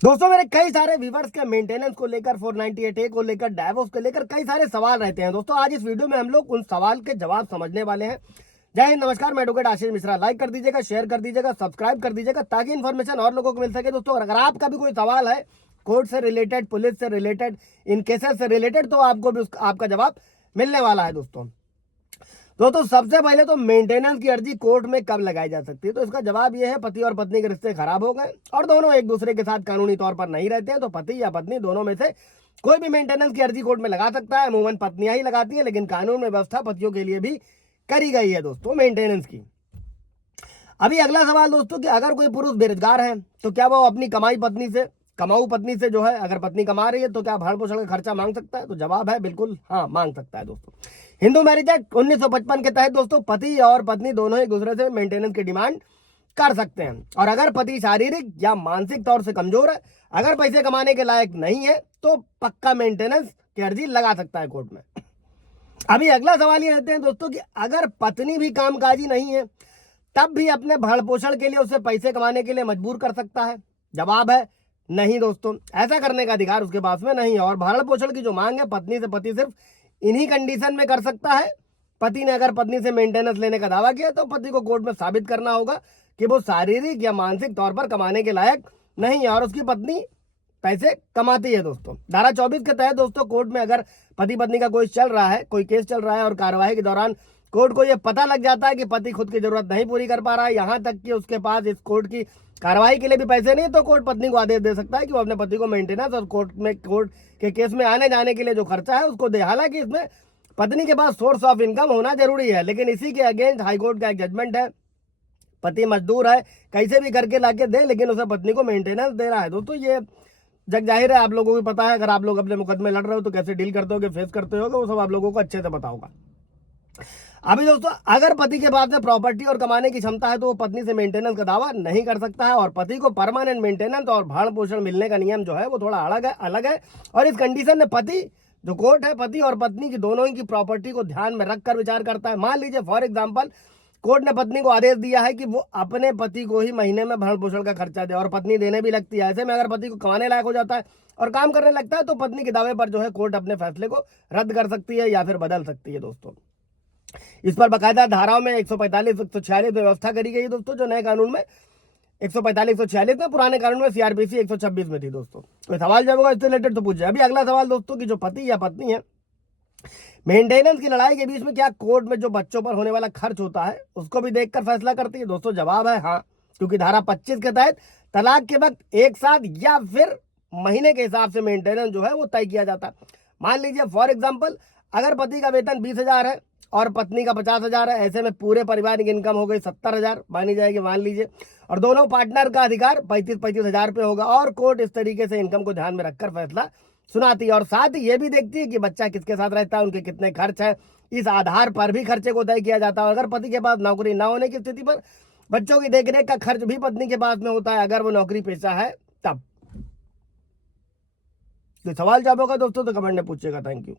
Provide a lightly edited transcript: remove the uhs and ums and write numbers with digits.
दोस्तों मेरे कई सारे व्यूवर्स के मेंटेनेंस को लेकर 498A को लेकर डाइवोर्स को लेकर कई सारे सवाल रहते हैं। दोस्तों आज इस वीडियो में हम लोग उन सवाल के जवाब समझने वाले हैं। जय हिंद, नमस्कार, मैं एडवोकेट आशीष मिश्रा। लाइक कर दीजिएगा, शेयर कर दीजिएगा, सब्सक्राइब कर दीजिएगा ताकि इन्फॉर्मेशन और लोगों को मिल सके। दोस्तों अगर आपका भी कोई सवाल है कोर्ट से रिलेटेड, पुलिस से रिलेटेड, इन केसेस से रिलेटेड, तो आपको भी आपका जवाब मिलने वाला है। दोस्तों सबसे पहले तो मेंटेनेंस की अर्जी कोर्ट में कब लगाई जा सकती है? तो इसका जवाब यह है, पति और पत्नी के रिश्ते खराब हो गए और दोनों एक दूसरे के साथ कानूनी तौर पर नहीं रहते हैं तो पति या पत्नी दोनों में से कोई भी मेंटेनेंस की अर्जी कोर्ट में लगा सकता है। अमूमन पत्नियां ही लगाती है, लेकिन कानून में व्यवस्था पतियों के लिए भी करी गई है दोस्तों मेंटेनेंस की। अभी अगला सवाल दोस्तों कि अगर कोई पुरुष बेरोजगार है तो क्या वो अपनी कमाऊ पत्नी से जो है, अगर पत्नी कमा रही है तो क्या भरण पोषण का खर्चा मांग सकता है? तो जवाब है बिल्कुल हाँ, मांग सकता है दोस्तों। हिंदू मैरिज एक्ट 1955 के तहत दोस्तों पति और पत्नी दोनों एक दूसरे से मेंटेनेंस की डिमांड कर सकते हैं। और अगर पति शारीरिक या मानसिक तौर से कमजोर है, अगर पैसे कमाने के लायक नहीं है, तो पक्का मेंटेनेंस की अर्जी लगा सकता है कोर्ट में। अभी अगला सवाल ये रहते हैं दोस्तों कि अगर पत्नी भी कामकाजी नहीं है तब भी अपने भरण पोषण के लिए उसे पैसे कमाने के लिए मजबूर कर सकता है? जवाब है नहीं दोस्तों, ऐसा करने का अधिकार उसके पास में नहीं है। और भरण पोषण की जो मांग है पत्नी से पति सिर्फ इन्हीं कंडीशन में कर सकता है। पति ने अगर पत्नी से मेंटेनेंस लेने का दावा किया तो पति को कोर्ट में साबित करना होगा कि वो शारीरिक या मानसिक तौर पर कमाने के लायक नहीं है और उसकी पत्नी पैसे कमाती है। दोस्तों धारा 24 के तहत दोस्तों कोर्ट में अगर पति पत्नी का कोई केस चल रहा है और कार्यवाही के दौरान कोर्ट को यह पता लग जाता है कि पति खुद की जरूरत नहीं पूरी कर पा रहा है, यहाँ तक कि उसके पास इस कोर्ट की कार्रवाई के लिए भी पैसे नहीं, तो कोर्ट पत्नी को आदेश दे सकता है कि वो अपने पति को मेंटेनेंस और कोर्ट के केस में आने जाने के लिए जो खर्चा है उसको दे। हालांकि इसमें पत्नी के पास सोर्स ऑफ इनकम होना जरूरी है, लेकिन इसी के अगेंस्ट हाईकोर्ट का एक जजमेंट है, पति मजदूर है, कैसे भी करके लाके दे, लेकिन उसे पत्नी को मेंटेनेंस दे रहा है। दोस्तों ये जग जाहिर है, आप लोगों को भी पता है, अगर आप लोग अपने मुकदमे लड़ रहे हो तो कैसे डील करते हो, फेस करते हो, वो सब आप लोगों को अच्छे से पता होगा। अभी दोस्तों अगर पति के पास में प्रॉपर्टी और कमाने की क्षमता है तो वो पत्नी से मेंटेनेंस का दावा नहीं कर सकता है और पति को परमानेंट मेंटेनेंस और भरण पोषण मिलने का नियम जो है वो थोड़ा अलग है। और इस कंडीशन में पति जो कोर्ट है पति और पत्नी की दोनों की प्रॉपर्टी को ध्यान में रखकर विचार करता है। मान लीजिए फॉर एग्जाम्पल कोर्ट ने पत्नी को आदेश दिया है कि वो अपने पति को ही महीने में भरण पोषण का खर्चा दे और पत्नी देने भी लगती है। ऐसे में अगर पति को कमाने लायक हो जाता है और काम करने लगता है तो पत्नी के दावे पर जो है कोर्ट अपने फैसले को रद्द कर सकती है या फिर बदल सकती है। दोस्तों इस पर बाकायदा धाराओं में 145 146 व्यवस्था करी गई दोस्तों, जो नए कानून में 145 146 में, पुराने कानून में सीआरपीसी 126 में थी। दोस्तों कोई सवाल जब होगा इससे रिलेटेड तो पूछ जाए। अभी अगला सवाल दोस्तों कि जो पति या पत्नी है मेंटेनेंस की लड़ाई के बीच में क्या कोर्ट में जो बच्चों पर होने वाला खर्च होता है उसको भी देखकर फैसला करती है? दोस्तों जवाब है हाँ, क्योंकि धारा 25 के तहत तलाक के वक्त एक साथ या फिर महीने के हिसाब से मेंटेनेंस जो है वो तय किया जाता है। मान लीजिए फॉर एग्जाम्पल अगर पति का वेतन 20,000 है और पत्नी का 50,000 है, ऐसे में पूरे परिवार की इनकम हो गई 70,000 मानी जाएगी मान लीजिए, और दोनों पार्टनर का अधिकार 35,000 पे होगा। और कोर्ट इस तरीके से इनकम को ध्यान में रखकर फैसला सुनाती है और साथ ही ये भी देखती है कि बच्चा किसके साथ रहता है, उनके कितने खर्च है, इस आधार पर भी खर्चे को तय किया जाता है। अगर पति के पास नौकरी न होने की स्थिति पर बच्चों की देखरेख का खर्च भी पत्नी के पास में होता है, अगर वो नौकरी पेशा है तब। तो सवाल जवाब होगा दोस्तों तो कमेंट में पूछिएगा। Thank you.